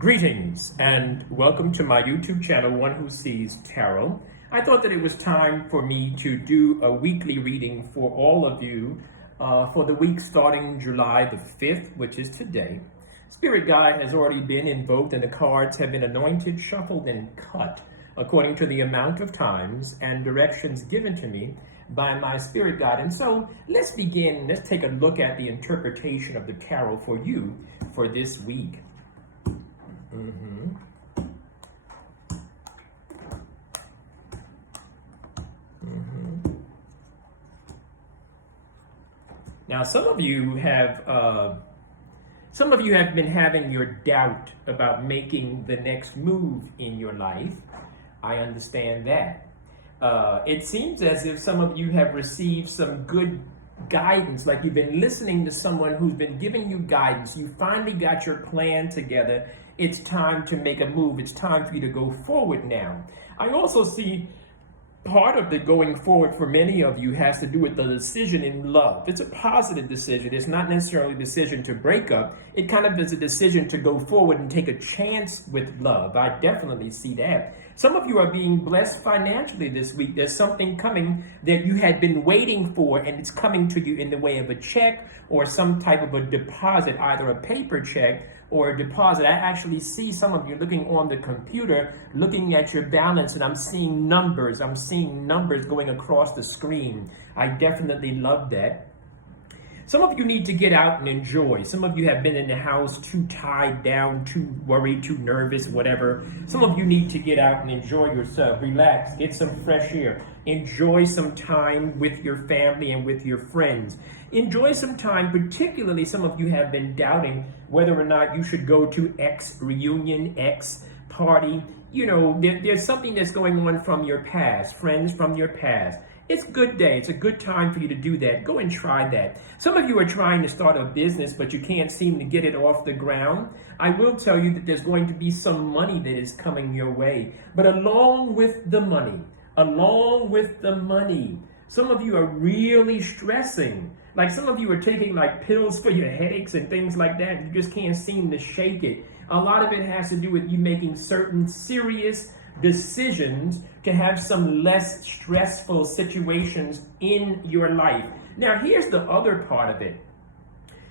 Greetings and welcome to my YouTube channel, One Who Sees Tarot. I thought that it was time for me to do a weekly reading for all of you for the week starting July the 5th, which is today. Spirit Guide has already been invoked and the cards have been anointed, shuffled, and cut according to the amount of times and directions given to me by my Spirit Guide. And so let's begin. Let's take a look at the interpretation of the tarot for you for this week. Now, some of you have been having your doubt about making the next move in your life. I understand that. It seems as if some of you have received some good guidance, like you've been listening to someone who's been giving you guidance. You finally got your plan together. It's time to make a move. It's time for you to go forward now. I also see part of the going forward for many of you has to do with the decision in love. It's a positive decision. It's not necessarily a decision to break up. It kind of is a decision to go forward and take a chance with love. I definitely see that. Some of you are being blessed financially this week. There's something coming that you had been waiting for, and it's coming to you in the way of a check or some type of a deposit, either a paper check or a deposit. I actually see some of you looking on the computer, looking at your balance, and I'm seeing numbers. I'm seeing numbers going across the screen. I definitely love that. Some of you need to get out and enjoy. Some of you have been in the house too tied down, too worried, too nervous, whatever. Some of you need to get out and enjoy yourself. Relax, get some fresh air. Enjoy some time with your family and with your friends. Enjoy some time, particularly some of you have been doubting whether or not you should go to X reunion, X party. You know, there's something that's going on from your past, friends from your past. It's a good day. It's a good time for you to do that. Go and try that. Some of you are trying to start a business, but you can't seem to get it off the ground. I will tell you that there's going to be some money that is coming your way. But along with the money, some of you are really stressing. Like some of you are taking like pills for your headaches and things like that. You just can't seem to shake it. A lot of it has to do with you making certain serious decisions to have some less stressful situations in your life. Now, here's the other part of it.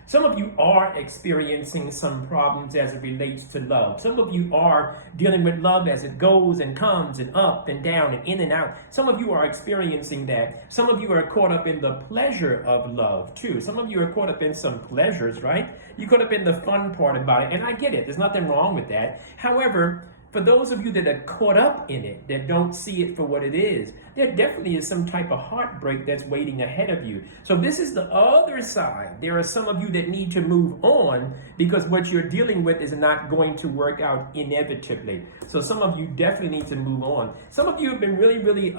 Some of you are experiencing some problems as it relates to love. Some of you are dealing with love as it goes and comes and up and down and in and out. Some of you are experiencing that. Some of you are caught up in the pleasure of love too. Some of you are caught up in some pleasures, right? You're caught up in the fun part about it, and I get it. There's nothing wrong with that. However, for those of you that are caught up in it, that don't see it for what it is, there definitely is some type of heartbreak that's waiting ahead of you. So this is the other side. There are some of you that need to move on because what you're dealing with is not going to work out inevitably. So some of you definitely need to move on. Some of you have been really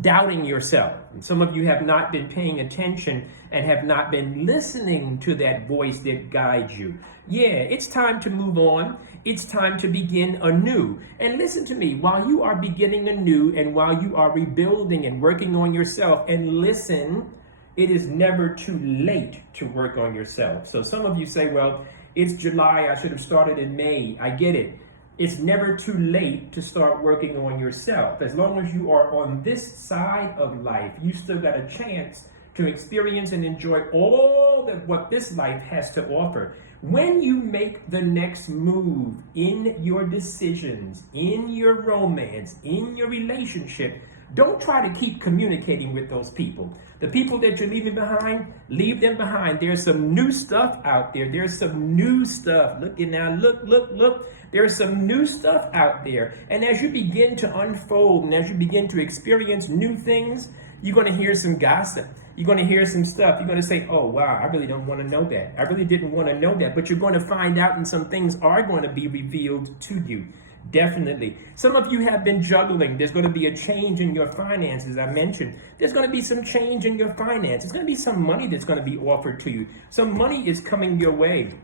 doubting yourself. And some of you have not been paying attention and have not been listening to that voice that guides you. Yeah, it's time to move on. It's time to begin anew. And listen to me, while you are beginning anew and while you are rebuilding and working on yourself, and listen, it is never too late to work on yourself. So some of you say, well, it's July, I should have started in May. I get it. It's never too late to start working on yourself. As long as you are on this side of life, you still got a chance to experience and enjoy all that what this life has to offer. When you make the next move in your decisions, in your romance, in your relationship, don't try to keep communicating with those people. The people that you're leaving behind, leave them behind. There's some new stuff out there. There's some new stuff. Look now, look. There's some new stuff out there. And as you begin to unfold and as you begin to experience new things, you're going to hear some gossip. You're going to hear some stuff. You're going to say, oh, wow, I really don't want to know that. I really didn't want to know that. But you're going to find out, and some things are going to be revealed to you. Definitely. Some of you have been juggling. There's going to be a change in your finances. I mentioned there's going to be some change in your finances. There's going to be some money that's going to be offered to you. Some money is coming your way.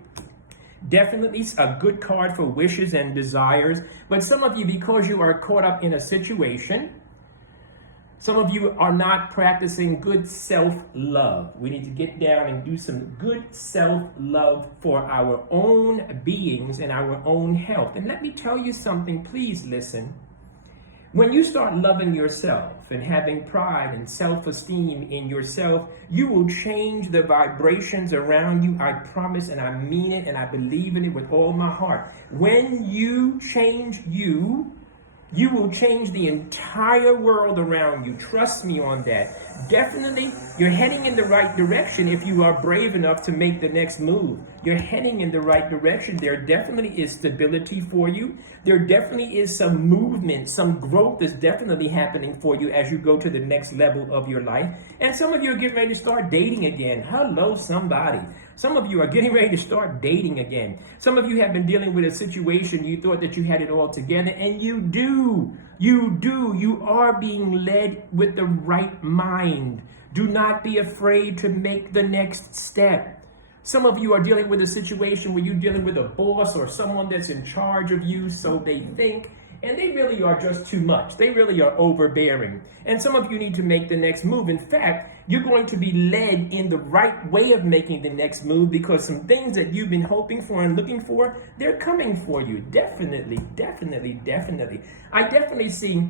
Definitely a good card for wishes and desires. But some of you, because you are caught up in a situation, Some of you are not practicing good self-love. We need to get down and do some good self-love for our own beings and our own health. And let me tell you something, please listen. When you start loving yourself and having pride and self-esteem in yourself, you will change the vibrations around you. I promise, and I mean it, and I believe in it with all my heart. When you change you will change the entire world around you. Trust me on that. Definitely, you're heading in the right direction if you are brave enough to make the next move. You're heading in the right direction. There definitely is stability for you. There definitely is some movement, some growth is definitely happening for you as you go to the next level of your life. And some of you are getting ready to start dating again. Hello, somebody. Some of you are getting ready to start dating again. Some of you have been dealing with a situation you thought that you had it all together, and you do. You are being led with the right mind. Do not be afraid to make the next step. Some of you are dealing with a situation where you're dealing with a boss or someone that's in charge of you, so they think, and they really are just too much. They really are overbearing. And some of you need to make the next move. In fact, you're going to be led in the right way of making the next move, because some things that you've been hoping for and looking for, they're coming for you. Definitely. I definitely see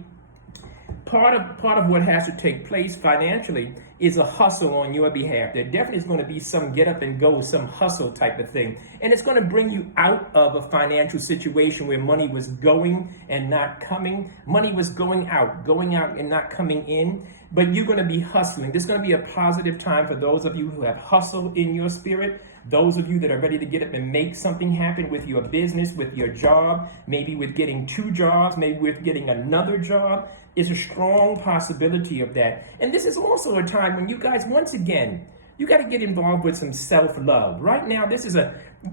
part of what has to take place financially is a hustle on your behalf. There definitely is going to be some get up and go, some hustle type of thing. And it's going to bring you out of a financial situation where money was going and not coming. Money was going out and not coming in. But you're going to be hustling. This is going to be a positive time for those of you who have hustle in your spirit. Those of you that are ready to get up and make something happen with your business, with your job, maybe with getting 2 jobs, maybe with getting another job, is a strong possibility of that. And this is also a time when you guys, once again, you got to get involved with some self-love. Right now,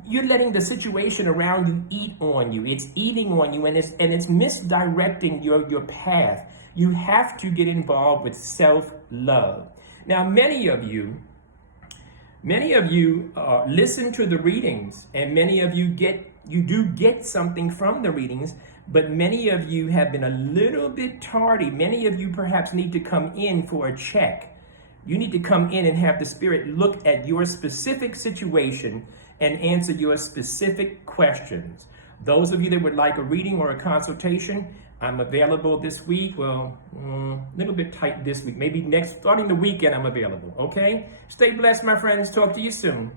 you're letting the situation around you eat on you. It's eating on you, and it's misdirecting your path. You have to get involved with self-love. Now, many of you listen to the readings, and many of you do get something from the readings, but many of you have been a little bit tardy. Many of you perhaps need to come in for a check. You need to come in and have the Spirit look at your specific situation and answer your specific questions. Those of you that would like a reading or a consultation, I'm available this week. Well, a little bit tight this week. Maybe starting the weekend, I'm available. Okay? Stay blessed, my friends. Talk to you soon.